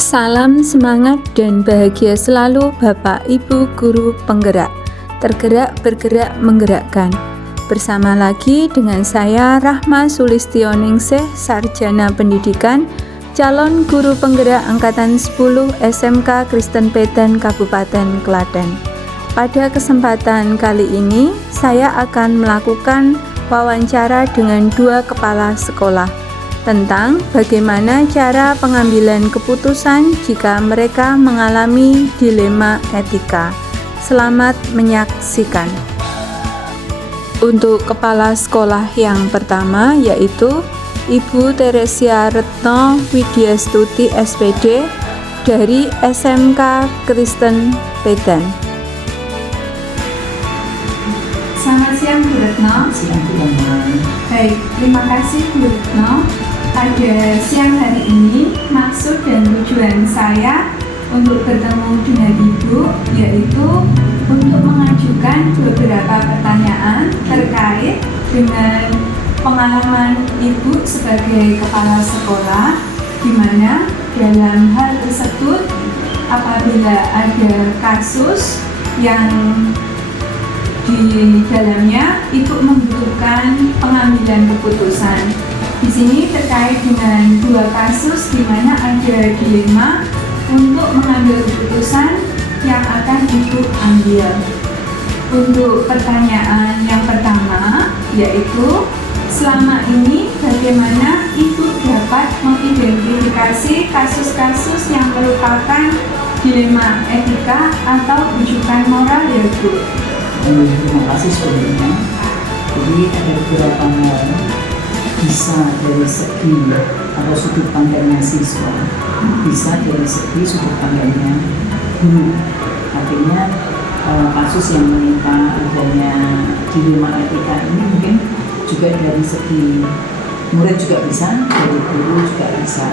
Salam semangat dan bahagia selalu Bapak Ibu Guru Penggerak. Tergerak, bergerak, menggerakkan. Bersama lagi dengan saya Rahma Sulistioningsih, Sarjana Pendidikan, calon guru penggerak Angkatan 10 SMK Kristen Peden Kabupaten Klaten. Pada kesempatan kali ini, saya akan melakukan wawancara dengan dua kepala sekolah tentang bagaimana cara pengambilan keputusan jika mereka mengalami dilema etika. Selamat menyaksikan. Untuk kepala sekolah yang pertama yaitu Ibu Teresia Retno Widyastuti SPD dari SMK Kristen Peden. Selamat siang Bu Retno. Siang Bu Retno. Baik, terima kasih Bu Retno. Pada siang hari ini, maksud dan tujuan saya untuk bertemu dengan Ibu yaitu untuk mengajukan beberapa pertanyaan terkait dengan pengalaman Ibu sebagai kepala sekolah, di mana dalam hal tersebut apabila ada kasus yang di dalamnya Ibu membutuhkan pengambilan keputusan. Di sini terkait dengan dua kasus di mana ada dilema untuk mengambil keputusan yang akan Ibu ambil. Untuk pertanyaan yang pertama yaitu selama ini bagaimana Ibu dapat mengidentifikasi kasus-kasus yang merupakan dilema etika atau rujukan moral ya Bu? Terima kasih sebelumnya. Jadi ada beberapa hal, bisa dari segi atau sudut pandangnya siswa, bisa dari segi sudut pandangnya guru. Artinya kasus yang menimpa adanya dilema etika ini mungkin juga dari segi murid juga bisa, dari guru juga bisa.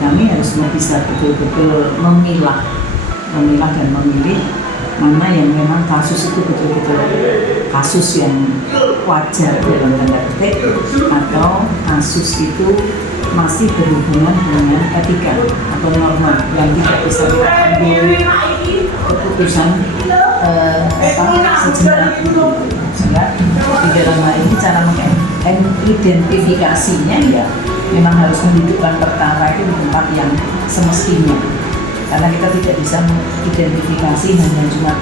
Kami harus bisa betul-betul memilah dan memilih mana yang memang kasus itu betul-betul kasus yang wajar dalam tanda petik atau kasus itu masih berhubungan dengan etika atau norma yang tidak bisa kita ambil keputusan sejenak. Sehingga di dalam hal ini cara mengidentifikasinya ya memang harus mendudukkan perkara itu di tempat yang semestinya. Karena kita tidak bisa mengidentifikasi hanya cuma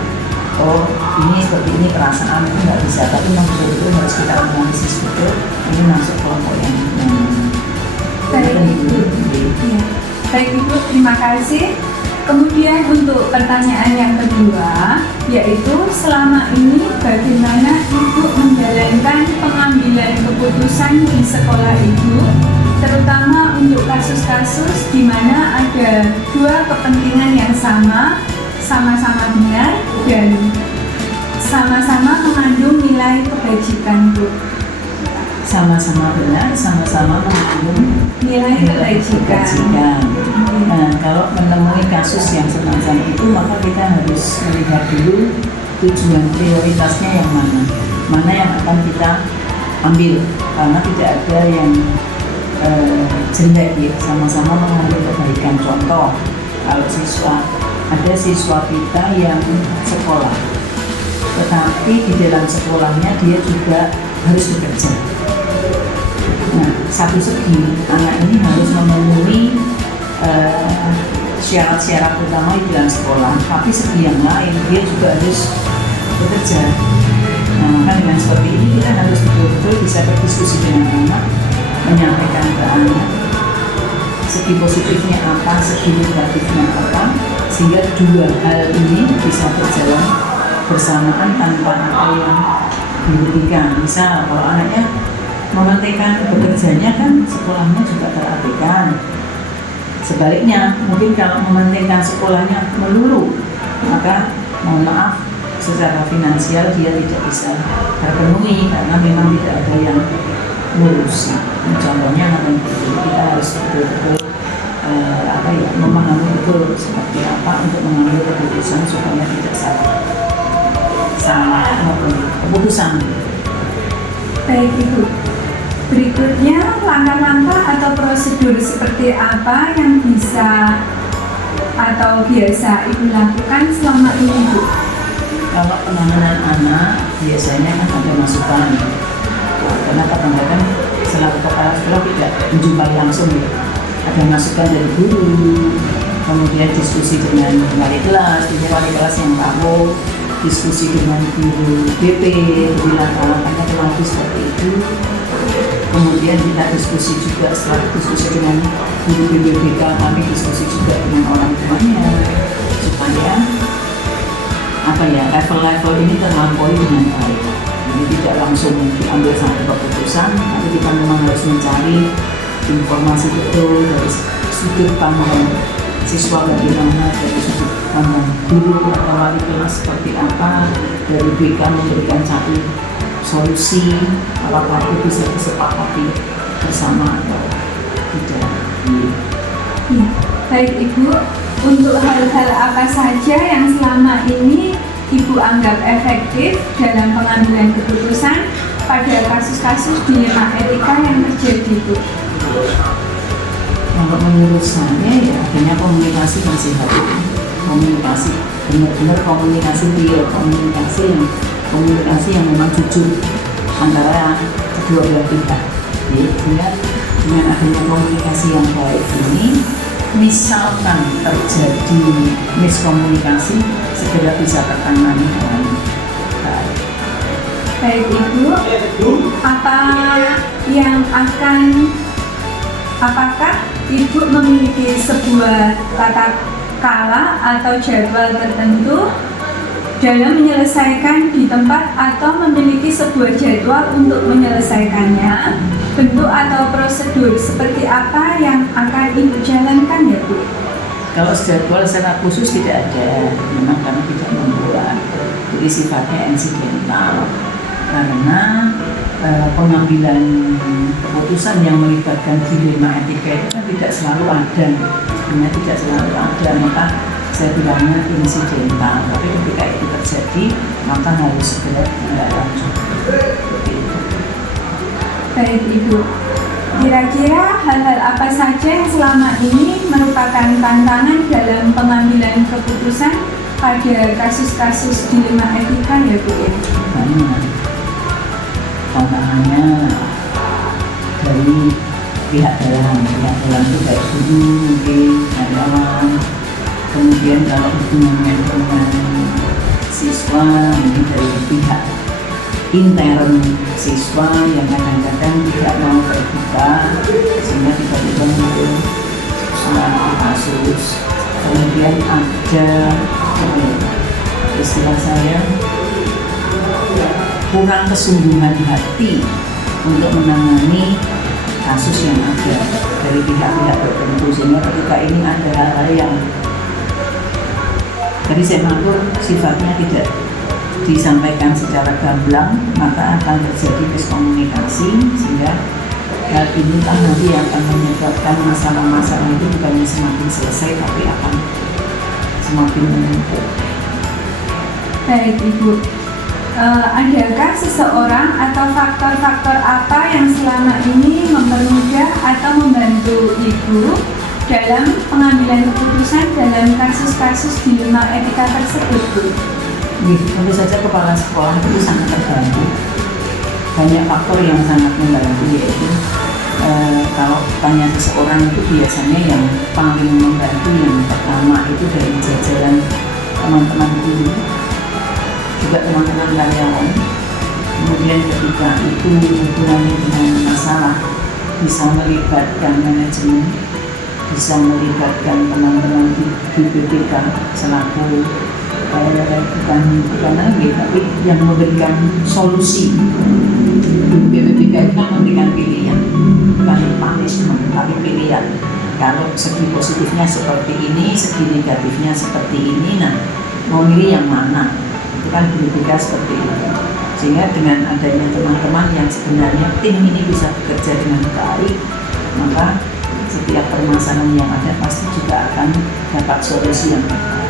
ini seperti ini perasaan itu nggak bisa, tapi memang betul-betul harus kita analisis betul ini masuk kelompok yang baik Ibu. Ya. Baik Ibu, terima kasih. Kemudian untuk pertanyaan yang kedua yaitu selama ini bagaimana Ibu menjalankan pengambilan keputusan di sekolah Ibu, terutama untuk kasus-kasus di mana ada dua kepentingan yang sama-sama benar dan sama-sama mengandung nilai kebajikan Bu. Sama-sama benar, sama-sama mengandung nilai kebajikan. Nah, kalau menemui kasus yang semacam itu, maka kita harus melihat dulu tujuan prioritasnya yang mana yang akan kita ambil, karena tidak ada yang jelek ya, sama-sama mengandung kebaikan. Contoh, kalau ada siswa kita yang sekolah, tetapi di dalam sekolahnya dia juga harus bekerja. Nah, satu segi anak ini harus memenuhi syarat-syarat utama di dalam sekolah, tapi segi yang lain dia juga harus bekerja. Nah, maka dengan seperti ini kita harus betul-betul bisa berdiskusi dengan anak, menyampaikan ke anak segi positifnya apa, segi negatifnya apa, sehingga dua hal ini bisa berjalan bersamaan tanpa ada yang dihentikan. Misal kalau anaknya mementingkan bekerjanya kan sekolahnya juga terabaikan. Sebaliknya, mungkin kalau mementingkan sekolahnya melulu, maka mohon maaf secara finansial dia tidak bisa terpenuhi karena memang tidak ada yang ngurusi. Contohnya namanya kita harus betul-betul memahami betul seperti apa untuk mengambil keputusan supaya tidak salah keputusan. Baik Ibu. Berikutnya langkah-langkah atau prosedur seperti seperti apa yang bisa atau biasa Ibu lakukan selama ini, Bu? Kalau penanganan anak biasanya kan ada masukan, karena kadang-kadang selaku kepala sekolah tidak menjumpai langsung ya. Ada masukan dari guru, kemudian diskusi dengan wali kelas, wali kelas yang tahu, diskusi dengan guru BP, bilang alasannya kurang lebih seperti itu. Kemudian kita diskusi juga, setelah diskusi dengan guru BBBK, kami diskusi juga dengan orang tuanya supaya level-level ini terlampaui dengan baik. Jadi tidak langsung diambil satu keputusan, tapi kita memang harus mencari informasi betul dari sudut pandang siswa bagaimana, dari sudut pandang guru atau wali kelas seperti apa, dari BK memberikan satu solusi, apakah itu bisa disepakati bersama atau tidak. Ya, baik Ibu, untuk hal-hal apa saja yang selama ini Ibu anggap efektif dalam pengambilan keputusan pada kasus-kasus dilema etika yang terjadi, Bu? Kalau menurut saya ya adanya komunikasi masih harus komunikasi, benar-benar komunikasi real, komunikasi yang memang jujur antara kedua belah pihak. Sehingga dengan adanya komunikasi yang baik ini, misalkan terjadi miskomunikasi, segera bisa tertangani dengan baik. Baik Ibu, apakah Ibu memiliki sebuah tata kala atau jadwal tertentu dalam menyelesaikan di tempat atau memiliki sebuah jadwal untuk menyelesaikannya? Bentuk atau prosedur seperti apa yang akan Ibu jalankan ya, Bu? Kalau jadwal secara khusus tidak ada, memang kami tidak membuat, jadi sifatnya insidental karena pengambilan keputusan yang melibatkan dilema etika itu kan tidak selalu ada, sebenarnya tidak selalu ada, maka saya bilangnya insidental, tapi ketika itu terjadi maka harus segera lanjut. Baik Ibu, kira-kira hal-hal apa saja yang selama ini merupakan tantangan dalam pengambilan keputusan pada kasus-kasus dilema etika ya, Bu? Banyak tantangannya dari pihak dalam itu baik guru, mungkin karyawan, kemudian kalau hubungannya dengan siswa ini dari pihak intern siswa yang kadang-kadang tidak mau terbuka sehingga tiba-tiba muncul suatu kasus. Kemudian ada istilah saya kurang kesungguhan hati untuk menangani kasus yang ada dari pihak-pihak tertentu, sehingga ketika ini ada hal-hal yang tadi saya matur sifatnya tidak disampaikan secara gamblang, maka akan terjadi miskomunikasi, sehingga hal ini kan nanti akan menyebabkan masalah-masalah itu bukannya semakin selesai tapi akan semakin menumpuk. Baik Ibu, adakah seseorang atau faktor-faktor apa yang selama ini mempermudah atau membantu Ibu dalam pengambilan keputusan dalam kasus-kasus dilema etika tersebut, Bu? Tentu saja kepala sekolah itu sangat terbantu. Banyak faktor yang sangat membantu, yaitu kalau tanya seseorang itu biasanya yang paling membantu yang pertama itu dari jajaran teman-teman guru, juga teman-teman karyawan. Kemudian ketika itu hubungannya dengan masalah bisa melibatkan manajemen, bisa melibatkan teman-teman di BPBK selaku bukan lagi, tapi yang memberikan solusi. BPBK itu kan memberikan pilihan, bukan punishment, tapi pilihan. Kalau segi positifnya seperti ini, segi negatifnya seperti ini, nah mau milih yang mana? Itu kan BPBK seperti itu. Sehingga dengan adanya teman-teman yang sebenarnya tim ini bisa bekerja dengan baik, maka setiap permasalahan yang ada pasti juga akan dapat solusi yang baik.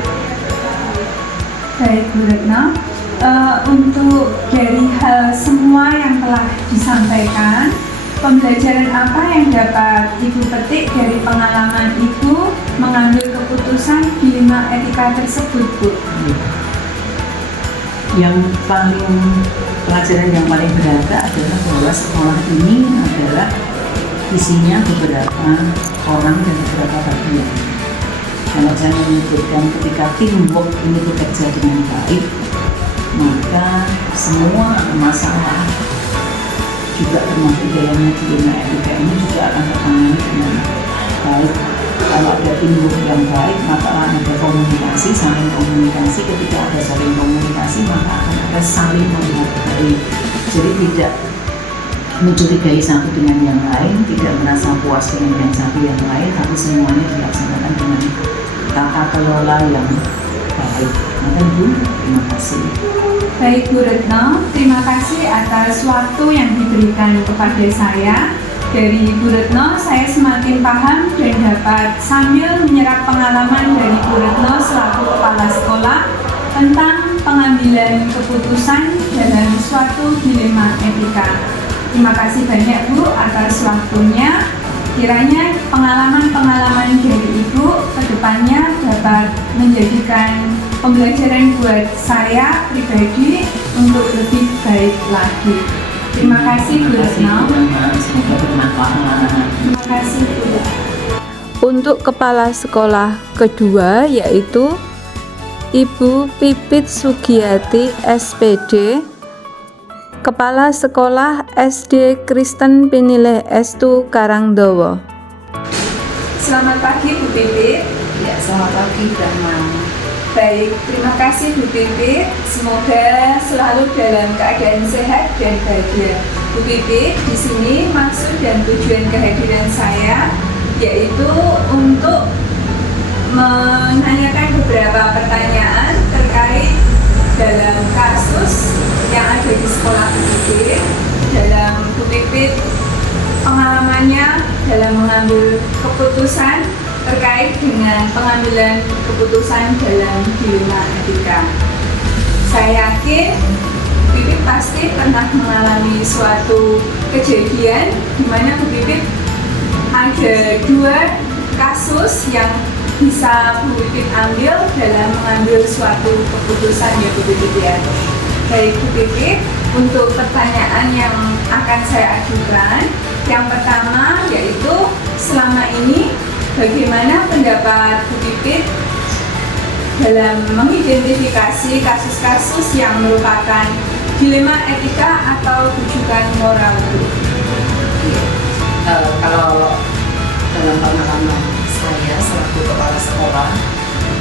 Baik Bu Retno, untuk dari hal semua yang telah disampaikan, Pembelajaran apa yang dapat Ibu petik dari pengalaman Ibu mengambil keputusan di 5 etika tersebut, Bu? Yang pelajaran yang paling berharga adalah bahwa sekolah ini adalah isinya beberapa orang dan beberapa bagian. Kalau saya menyebutkan ketika teamwork ini bekerja dengan baik, maka semua masalah juga termasuk dalamnya di 5 etika ini juga akan tertangani dengan baik. Kalau ada teamwork yang baik, maka akan ada komunikasi, saling komunikasi. Ketika ada saling komunikasi, maka akan ada saling menghargai. Jadi tidak mencurigai satu dengan yang lain, tidak merasa puas dengan yang satu yang lain, tapi semuanya dilaksanakan dengan tata kelola yang baik. Maka Ibu, terima kasih. Baik Bu Retno, terima kasih atas waktu yang diberikan kepada saya. Dari Bu Retno, saya semakin paham dan dapat sambil menyerap pengalaman dari Bu Retno selaku kepala sekolah tentang pengambilan keputusan dalam suatu dilema etika. Terima kasih banyak Bu atas waktunya. Kiranya pengalaman-pengalaman dari Ibu kedepannya dapat menjadikan pembelajaran buat saya pribadi untuk lebih baik lagi. Terima kasih Bu Retno. Semoga bermanfaat. Terima kasih Bu. Untuk kepala sekolah kedua yaitu Ibu Pipit Sugiyati SPD, Kepala Sekolah SD Kristen Pinilih Estu Karangdawa. Selamat pagi Bu Pipit. Ya, selamat pagi Brahman. Baik, terima kasih Bu Pipit. Semoga selalu dalam keadaan sehat dan bahagia. Bu Pipit, di sini maksud dan tujuan kehadiran saya yaitu untuk menanyakan beberapa pertanyaan terkait dalam kasus yang ada di sekolah Bu Pipit, dalam Bu Pipit pengalamannya dalam mengambil keputusan terkait dengan pengambilan keputusan dalam dilema etika. Saya yakin Bu Pipit pasti pernah mengalami suatu kejadian di mana Bu Pipit ada 2 kasus yang bisa Bu Pipit ambil dalam mengambil suatu keputusan ya Bu Pipit ya. Baik Bu Pipit, untuk pertanyaan yang akan saya ajukan, yang pertama yaitu selama ini bagaimana pendapat Bu Pipit dalam mengidentifikasi kasus-kasus yang merupakan dilema etika atau rujukan moral Bu? Kalau dalam pengalaman saya selaku kepala sekolah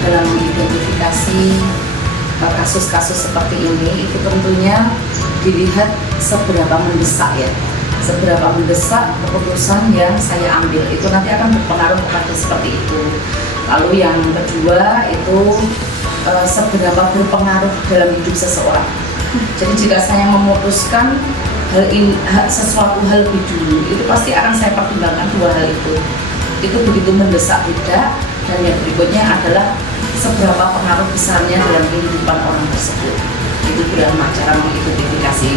dalam mengidentifikasi kasus-kasus seperti ini, itu tentunya dilihat seberapa mendesak ya, seberapa mendesak keputusan yang saya ambil itu nanti akan berpengaruh kepada seperti itu. Lalu yang kedua itu seberapa berpengaruh dalam hidup seseorang. Jadi jika saya memutuskan sesuatu hal lebih dulu, itu pasti akan saya pertimbangkan 2 hal itu. Itu begitu mendesak tidak, dan yang berikutnya adalah seberapa pengaruh besarnya dalam kehidupan orang tersebut. Itu dalam cara mengidentifikasi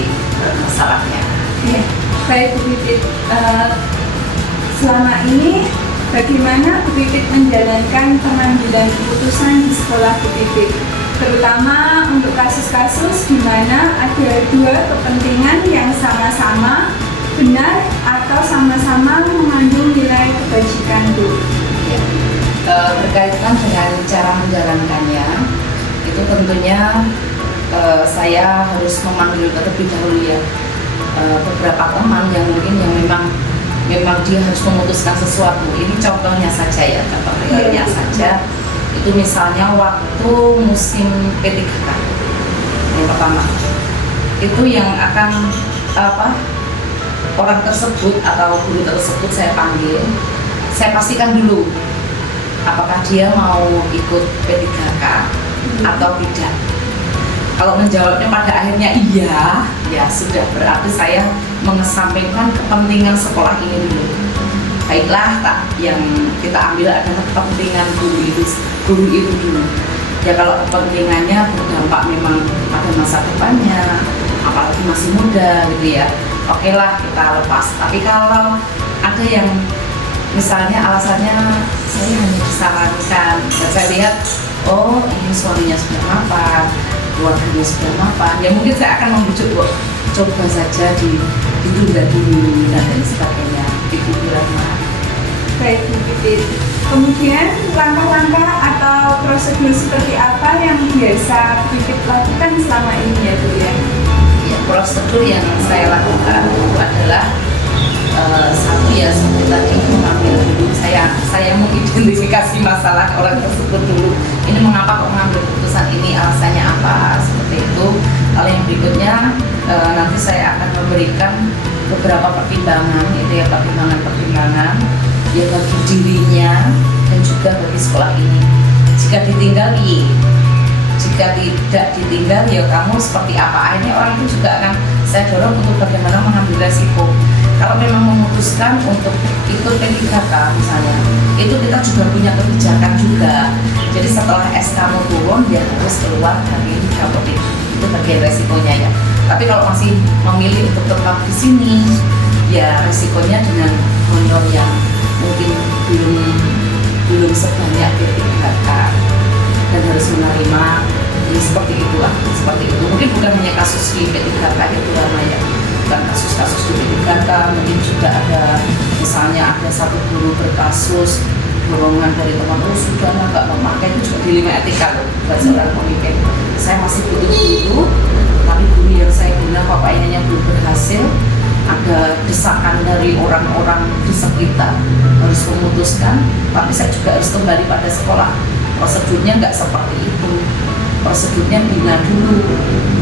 masalahnya. Ya, baik Bu Pipit, selama ini bagaimana Bu Pipit menjalankan pengambilan keputusan di sekolah Bu Pipit, terutama untuk kasus-kasus di mana ada 2 kepentingan yang sama-sama benar atau sama-sama mengandung nilai kebajikan Bu. Ya. Berkaitan dengan cara menjalankannya, itu tentunya saya harus memanggil terlebih dahulu ya beberapa teman yang mungkin yang memang dia harus memutuskan sesuatu. Ini contohnya saja ya, contoh realnya saja. Itu misalnya waktu musim P3K yang pertama, itu yang akan orang tersebut atau guru tersebut saya panggil, saya pastikan dulu apakah dia mau ikut P3K atau tidak. Kalau menjawabnya pada akhirnya iya, ya sudah, berarti saya mengesampingkan kepentingan sekolah ini dulu. Baiklah, yang kita ambil adalah kepentingan guru itu dulu. Ya kalau kepentingannya berdampak memang pada masa depannya, apalagi masih muda gitu ya, oke lah kita lepas. Tapi kalau ada yang misalnya alasannya saya hanya disarankan dan saya lihat oh ini suaminya sudah mapan, keluarganya sudah mapan, ya mungkin saya akan membujuk coba saja ditunda dulu dan lain sebagainya. Itu Rahma. Baik Bu Pipit. Kemudian langkah-langkah atau prosedur seperti apa yang biasa Bu Pipit lakukan selama ini ya Bu ya? Ya, prosedur yang saya lakukan itu adalah satu ya seperti tadi mengambil dulu saya mengidentifikasi masalah orang tersebut dulu. Ini mengapa kok mengambil keputusan ini, alasannya apa, seperti itu. Lalu yang berikutnya nanti saya akan memberikan beberapa pertimbangan, itu ya pertimbangan ya bagi dirinya dan juga bagi sekolah ini. Jika ditinggal jika tidak ditinggal ya kamu seperti apa. Akhirnya orang itu juga akan saya dorong untuk bagaimana mengambil resiko. Kalau memang memutuskan untuk ikut P3K misalnya, itu kita juga punya kebijakan juga. Jadi setelah SK kamu turun, dia harus keluar dari Kabupaten. Itu bagian resikonya ya. Tapi kalau masih memilih untuk tetap di sini, ya resikonya dengan honor yang mungkin belum sebanyak P3K dan harus menerima ya, seperti itulah, seperti itu. Mungkin bukan hanya kasus di P3K itu namanya. Bukan kasus-kasus di P3K, mungkin juga ada misalnya ada satu guru berkasus dorongan dari teman, oh sudah lah nggak memakai, itu juga dilema etika loh buat seorang pemimpin. Saya masih butuh guru, tapi guru yang saya guna papainya belum berhasil. Ada desakan dari orang-orang di sekitar harus memutuskan, tapi saya juga harus kembali pada sekolah. Prosedurnya nggak seperti itu. Prosedurnya bina dulu.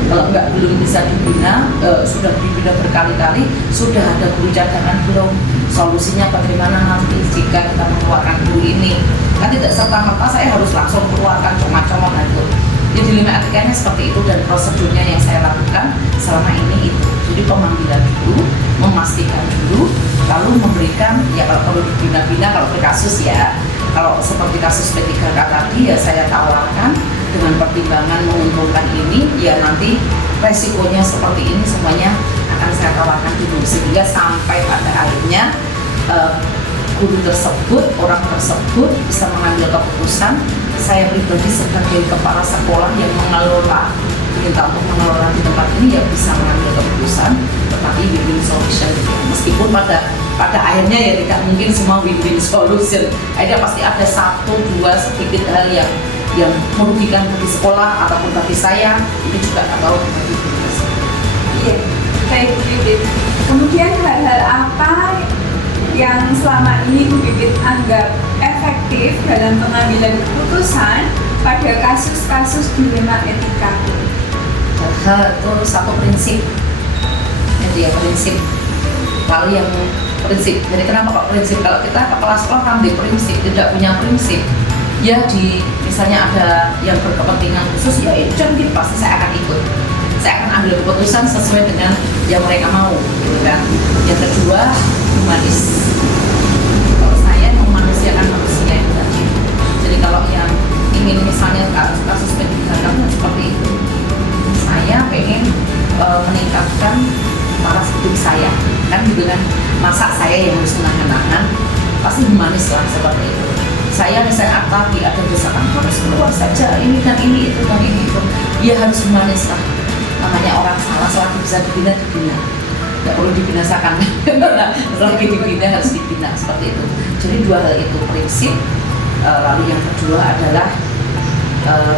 Kalau belum bisa dibina, sudah dibina berkali-kali, sudah ada guru cadangan belum? Solusinya bagaimana nanti jika kita mengeluarkan guru ini? Kan tidak serta-merta saya harus langsung keluarkan comot-comot itu. Jadi dilema etikanya seperti itu dan prosedurnya yang saya lakukan selama ini itu. Jadi pemanggilan dulu, memastikan dulu, lalu memberikan ya kalau perlu dibina-bina kalau berkasus ya. Kalau seperti kasus P3K tadi ya saya tawarkan dengan pertimbangan menguntungkan ini, ya nanti resikonya seperti ini semuanya akan saya tawarkan dulu sehingga sampai pada akhirnya guru tersebut, orang tersebut bisa mengambil keputusan. Saya pribadi sebagai kepala sekolah yang diminta untuk mengelola di tempat ini ya bisa mengambil keputusan, tetapi win-win solution. Meskipun pada akhirnya ya tidak mungkin semua win-win solution. Akhirnya pasti ada satu dua sedikit hal yang merugikan bagi sekolah ataupun bagi saya, itu juga atau bagi guru tersebut. Iya, baik Bu Pipit. Kemudian hal-hal apa yang selama ini Bu Pipit anggap efektif dalam pengambilan keputusan pada kasus-kasus dilema etika? Itu satu prinsip. Jadi ya prinsip. Lalu yang prinsip. Jadi kenapa kok prinsip? Kalau kita kepala sekolah kan di prinsip, tidak punya prinsip. Ya misalnya ada yang berkepentingan khusus, ya itu mungkin pasti saya akan ikut. Saya akan ambil keputusan sesuai dengan yang mereka mau, gitu kan. Yang kedua, humanis. Kalau saya memanusiakan manusia itu tadi. Jadi kalau yang ingin misalnya kasus pendidikan seperti itu, saya pengen meningkatkan taraf hidup saya, kan gitu kan. Masa saya yang harus menahan-nahan, pasti humanis lah seperti itu. Saya misalnya tadi ada desakan harus keluar saja ini dan ini itu dan ini itu, ya harus humanis lah. Namanya orang salah selagi bisa dibina, tidak perlu dibinasakan. Selagi dibina harus dibina seperti itu. Jadi dua hal itu prinsip. Lalu yang kedua adalah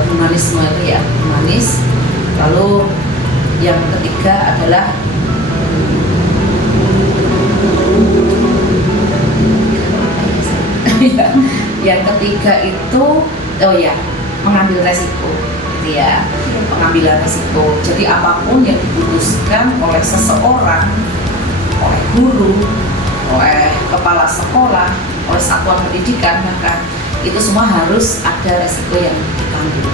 humanisme itu ya, humanis. Lalu yang ketiga adalah yang ketiga itu mengambil resiko, gitu ya, pengambilan resiko. Jadi apapun yang diputuskan oleh seseorang, oleh guru, oleh kepala sekolah, oleh satuan pendidikan, bahkan itu semua harus ada resiko yang diambil.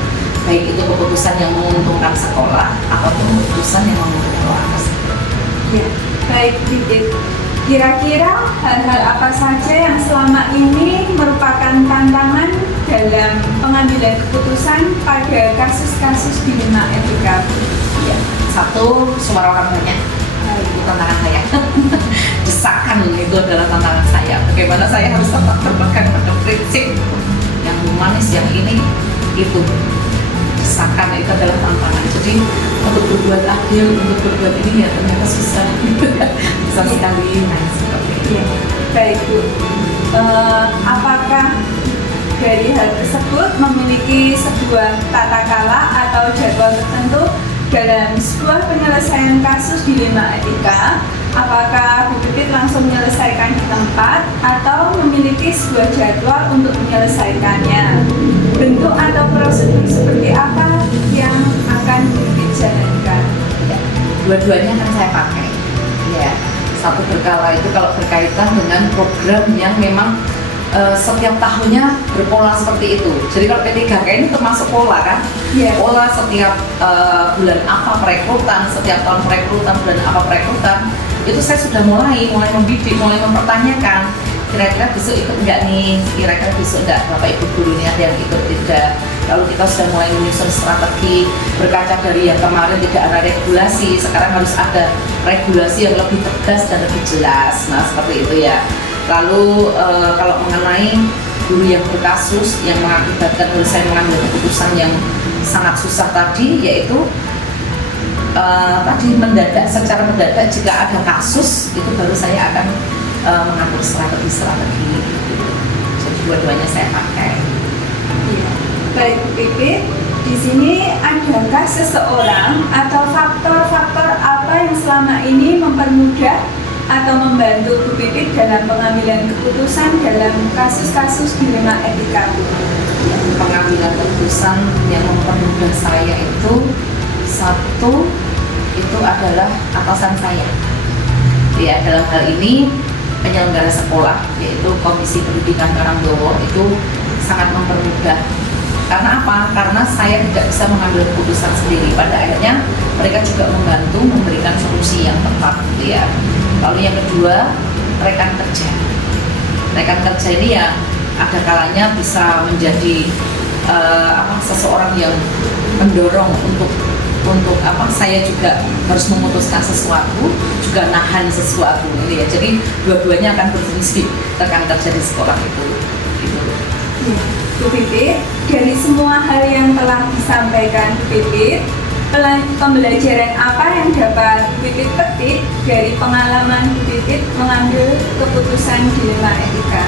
Baik itu keputusan yang menguntungkan sekolah ataupun keputusan yang menguntungkan orang tersebut. Ya, baik Pipit. Kira-kira hal-hal apa saja yang selama ini merupakan tantangan dalam pengambilan keputusan pada kasus-kasus dilema etika? Ya, satu, suara orang banyak. tantangan saya. Desakan itu adalah tantangan saya. Bagaimana saya harus tetap berpegang pada prinsip yang humanis, yang ini itu. Desakan itu adalah tantangan. Jadi untuk berbuat adil, untuk berbuat ini ya ternyata susah. Susah sekali. Nah, seperti itu. Ya, baik Bu. Apakah dari hal tersebut memiliki sebuah tata kala atau jadwal tertentu dalam sebuah penyelesaian kasus dilema etika? Apakah Bu Pipit langsung menyelesaikan di tempat atau memiliki sebuah jadwal untuk menyelesaikannya? Bentuk atau prosedur seperti apa yang akan Bu Pipit jalankan? Ya, dua-duanya kan saya pakai. Ya, satu berkala itu kalau berkaitan dengan program yang memang setiap tahunnya berpola seperti itu. Jadi kalau P3K ini termasuk pola kan? Yeah. Pola setiap bulan apa perekrutan, setiap tahun perekrutan, bulan apa perekrutan. Itu saya sudah mulai membidik, mulai mempertanyakan. Kira-kira besok ikut enggak nih? Kira-kira besok enggak Bapak Ibu guru ini ada yang ikut tidak? Lalu kita sudah mulai menyusun strategi berkaca dari yang kemarin tidak ada regulasi, sekarang harus ada regulasi yang lebih tegas dan lebih jelas. Nah seperti itu ya. Lalu kalau mengenai guru yang berkasus yang mengakibatkan saya mengambil keputusan yang sangat susah tadi, yaitu tadi secara mendadak jika ada kasus itu baru saya akan mengatur strategi. Jadi dua-duanya saya pakai. Ya. Baik Bu Pipit, di sini adakah seseorang atau faktor-faktor apa yang selama ini mempermudah atau membantu Bu Pipit dalam pengambilan keputusan dalam kasus-kasus dilema etika Bu? Pengambilan keputusan yang mempermudah saya itu satu, itu adalah atasan saya. Ya, dalam hal ini penyelenggara sekolah, yaitu Komisi Pendidikan Karangdowo itu sangat mempermudah. Karena apa? Karena saya tidak bisa mengambil keputusan sendiri. Pada akhirnya mereka juga membantu memberikan solusi yang tepat, gitu ya. Lalu yang kedua, rekan kerja. Rekan kerja ini ya ada kalanya bisa menjadi seseorang yang mendorong untuk saya juga harus memutuskan sesuatu, juga nahan sesuatu, gitu ya. Jadi dua-duanya akan berfungsi rekan kerja di sekolah itu. Gitu. Ya, Bu Pipit, dari semua hal yang telah disampaikan Bu Pipit, pembelajaran apa yang dapat Bu Pipit petik dari pengalaman Bu Pipit mengambil keputusan dilema etika?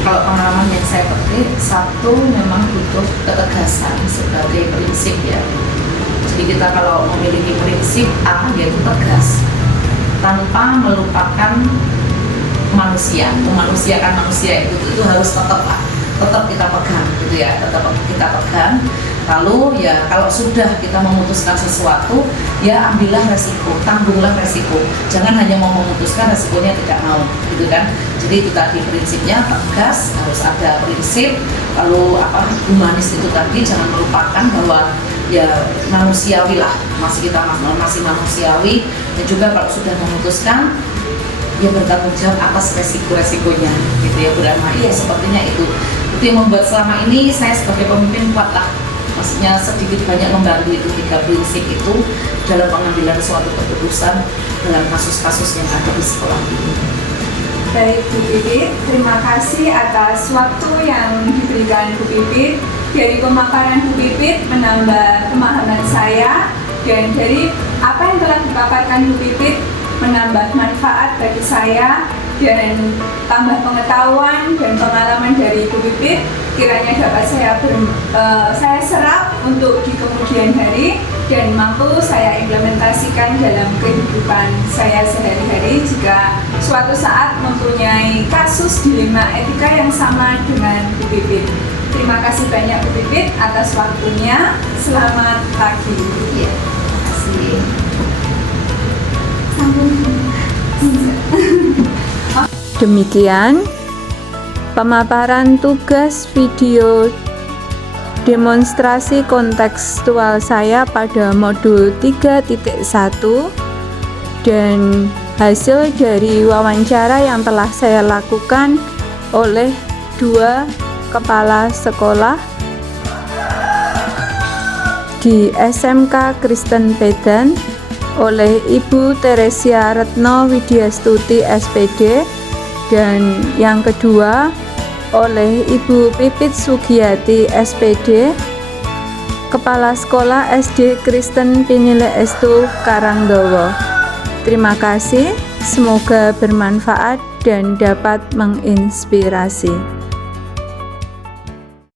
Kalau pengalaman yang saya petik, satu memang butuh ketegasan sebagai prinsip ya. Jadi kita kalau memiliki prinsip A, yaitu tegas, tanpa melupakan manusia, memanusiakan manusia itu harus tetap kita pegang, gitu ya, tetap kita pegang. Lalu ya kalau sudah kita memutuskan sesuatu, ya ambillah resiko, tanggunglah resiko. Jangan hanya mau memutuskan resikonya tidak mau, gitu kan? Jadi itu tadi prinsipnya tegas, harus ada prinsip. Lalu humanis itu tadi, jangan melupakan bahwa ya manusiawi lah, masih manusiawi. Dan juga kalau sudah memutuskan, ya bertanggung jawab atas resiko-resikonya, gitu ya Bu Rahma. Iya, sepertinya itu yang membuat selama ini saya sebagai pemimpin kuat lah. Maksudnya sedikit banyak membantu itu 3 prinsip itu dalam pengambilan suatu keputusan dalam kasus-kasus yang ada di sekolah ini. Baik Bu Pipit, terima kasih atas waktu yang diberikan Bu Pipit. Dari pemaparan Bu Pipit menambah pemahaman saya, dan dari apa yang telah dipaparkan Bu Pipit menambah manfaat bagi saya, dan tambah pengetahuan dan pengalaman dari Bu Pipit kiranya dapat saya serap untuk di kemudian hari dan mampu saya implementasikan dalam kehidupan saya sehari-hari jika suatu saat mempunyai kasus dilema etika yang sama dengan Bu Pipit. Terima kasih banyak Bu Pipit atas waktunya. Selamat pagi. Ya, terima kasih. Demikian pemaparan tugas video demonstrasi kontekstual saya pada modul 3.1 dan hasil dari wawancara yang telah saya lakukan oleh 2 kepala sekolah di SMK Kristen Pedan oleh Ibu Teresia Retno Widyastuti SPD, dan yang kedua oleh Ibu Pipit Sugiyati SPD, Kepala Sekolah SD Kristen Pinile Estu Karangdowo. Terima kasih, semoga bermanfaat dan dapat menginspirasi.